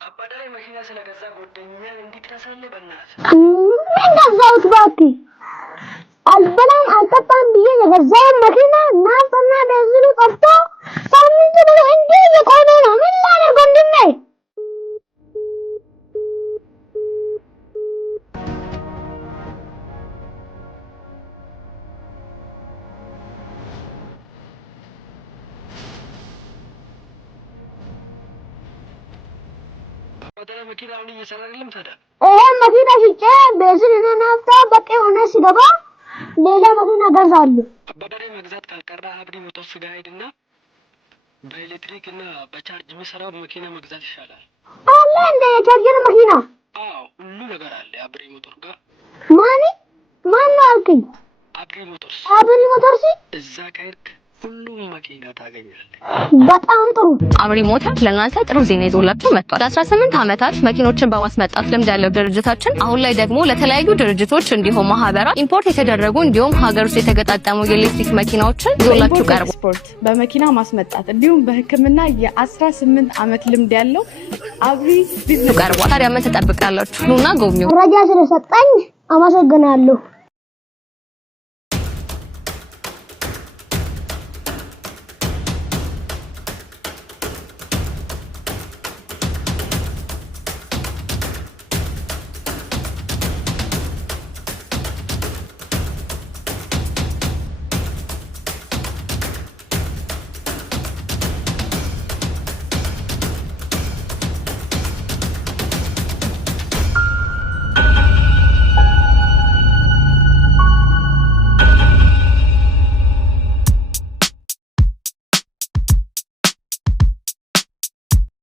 አባዳይ መኪና ስለገዛ ጎደኛዬ እንዲታሰለ በእናት እንደዛው ባቲ አልበላም አልጠጣም ብዬ የገዛው መኪና ናፍና ደዝሉ ጠፍቶ ሳምንት ብሎ እንዴ የቆመ ነው ምን ላደርግ ወንድሜ አባዳይ መኪናውን እየሰራ አይደለም ታዲያ መኪና ሽጬ ቤንዚንና ናፍታ በቃ ሆነ ሲገባ ሌላ መኪና ገዛለሁ አባዳይ መግዛት ካልቀረ አብሪ ሞተርስ ጋር ሄድና በኤሌክትሪክ እና በቻርጅ የሚሰራው መኪና መግዛት ይሻላል አለ እንደ የቻርጀር መኪና አዎ ሁሉ ነገር አለ አብሪ ሞተር ጋር ማን አልከኝ አብሪ ሞተርስ እዛ ከሄድክ ሁሉም መኪና ታገኛለህ በጣም ጥሩ አብሪ ሞተር ለእናንተ ጥሩ ዜና ይዞላችሁ መጥቷል 18 ዓመታት መኪኖችን በማስመጣት ልምድ ያለው ድርጅታችን አሁን ላይ ደግሞ ለተለያዩ ድርጅቶች እንዲሁም ማህበራት ኢምፖርት የተደረጉ እንዲሁም ሀገር ውስጥ የተገጣጠሙ የኤሌክትሪክ መኪናዎችን ይዞላችሁ ቀርቧል ስፖርት በመኪና ማስመጣት እንዲሁም በህክምና የ18 ዓመት ልምድ ያለው አብሪ ቢዝነስ ቀርቧል ታዲያ ምን ትጠብቃላችሁ ኑና ጎብኙ ረጃ ስለሰጠኝ አመሰግናለሁ